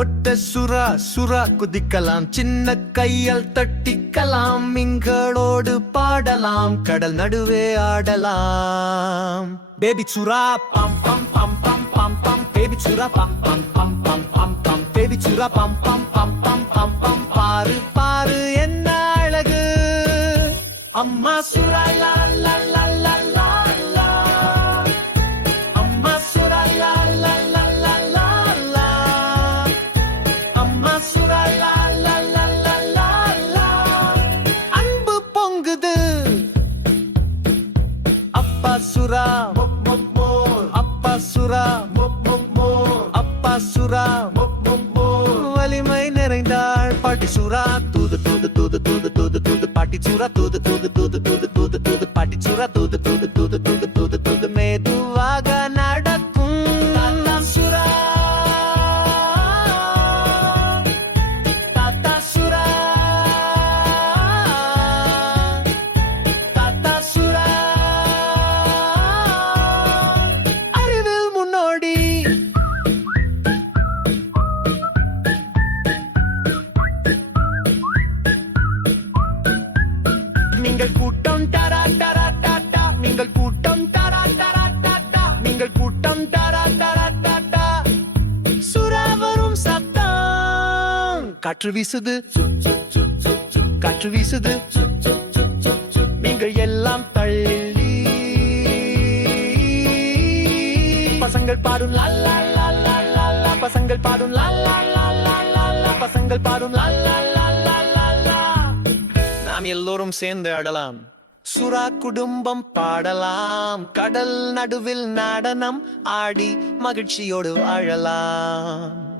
ஒட்ட சுறா சுறா குதிக்கலாம், சின்ன கையால் தட்டிக்கலாம், மீன்களோடு பாடலாம், கடல் நடுவே ஆடலாம். பேபி சுறா பம் பம் பம் பம் பம் பம், பேபி சுறா பம் பம் பம் பம் பம் பம், பேபி சுறா பம் பம் பம் பம் பம் பம். பாரு பாரு என்ன அழகு, அம்மா சுறா லா லா லா லா லா லா. அம்மா சுறா லா லா லா லா லா லா. அம்மா சுறா லா லா லா லா லா லா. அன்பு பொங்குது, அப்பா சுறா மொப் மொப் மோர், அப்பா சுறா மொப் மொப் மோர், அப்பா சுறா மொப் மொப் மோர். வலிமை நிறைந்தாள் பாட்டி சுறா, தூது தூது தூது தூது தூது தூது, பாட்டி சுறா தூது தூது தூது தூது தூது தூது, பாட்டி சுறா தூது தூது தூது தூது தூது தூது. மெதுவாக நடக்கும் தாத்தா சுறா, தாத்தா சுறா, தாத்தா சுறா. அறிவில் முன்னோடி, நீங்கள் கூட்டம் டரா டரா டாட்டா, நீங்கள் கூட்டம் டரா டரா டாட்டா, நீங்கள் கூட்டம் டரா டரா டாட்டா. சுறா வரும் சத்தம், காற்று வீசுது, காற்று வீசுது, நீங்கள் எல்லாம் தள்ளி. பசங்கள் பாடும் லா லா லா லா லா லா, பசங்கள் பாடும் லா லா லா லா லா லா, பசங்கள் பாடும் லா லா லா லா லா லா. நாம் எல்லோரும் சேர்ந்து ஆடலாம், சுறா குடும்பம் பாடலாம், கடல் நடுவில் நடனம் ஆடி மகிழ்ச்சியோடு வாழலாம்.